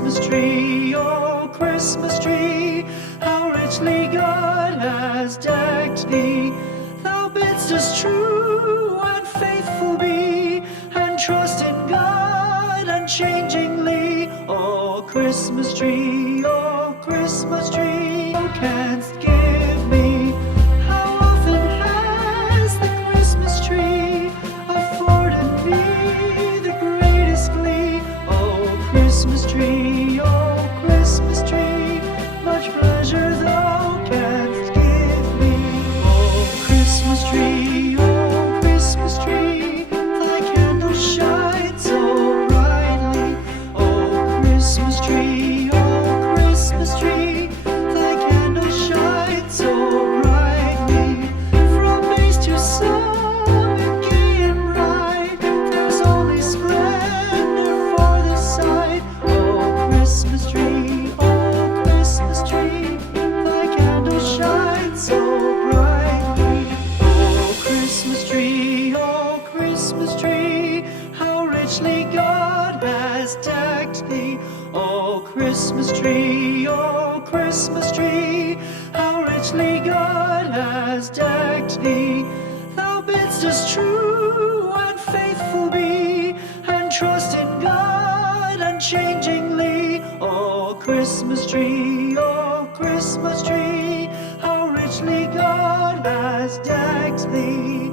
Christmas tree, oh Christmas tree, how richly God has decked thee. Thou bidst us true and faithful be, and trust in God unchangingly. Oh Christmas tree, oh Christmas tree, thou canst give me. How often has the Christmas tree afforded me the greatest glee? Oh Christmas tree, much pleasure thou canst give me. Oh Christmas tree, thy candles shine so brightly. Oh Christmas tree, thy candles shine so brightly. From base to summit, gay and bright, there's only splendor for the sight. Oh Christmas tree, thy candles shine so brightly. Oh Christmas tree, how richly God has decked thee. Oh Christmas tree, how richly God has decked thee. Thou bidst us true and faithful be, and trust in God unchangingly. Oh Christmas tree, how richly God has decked thee.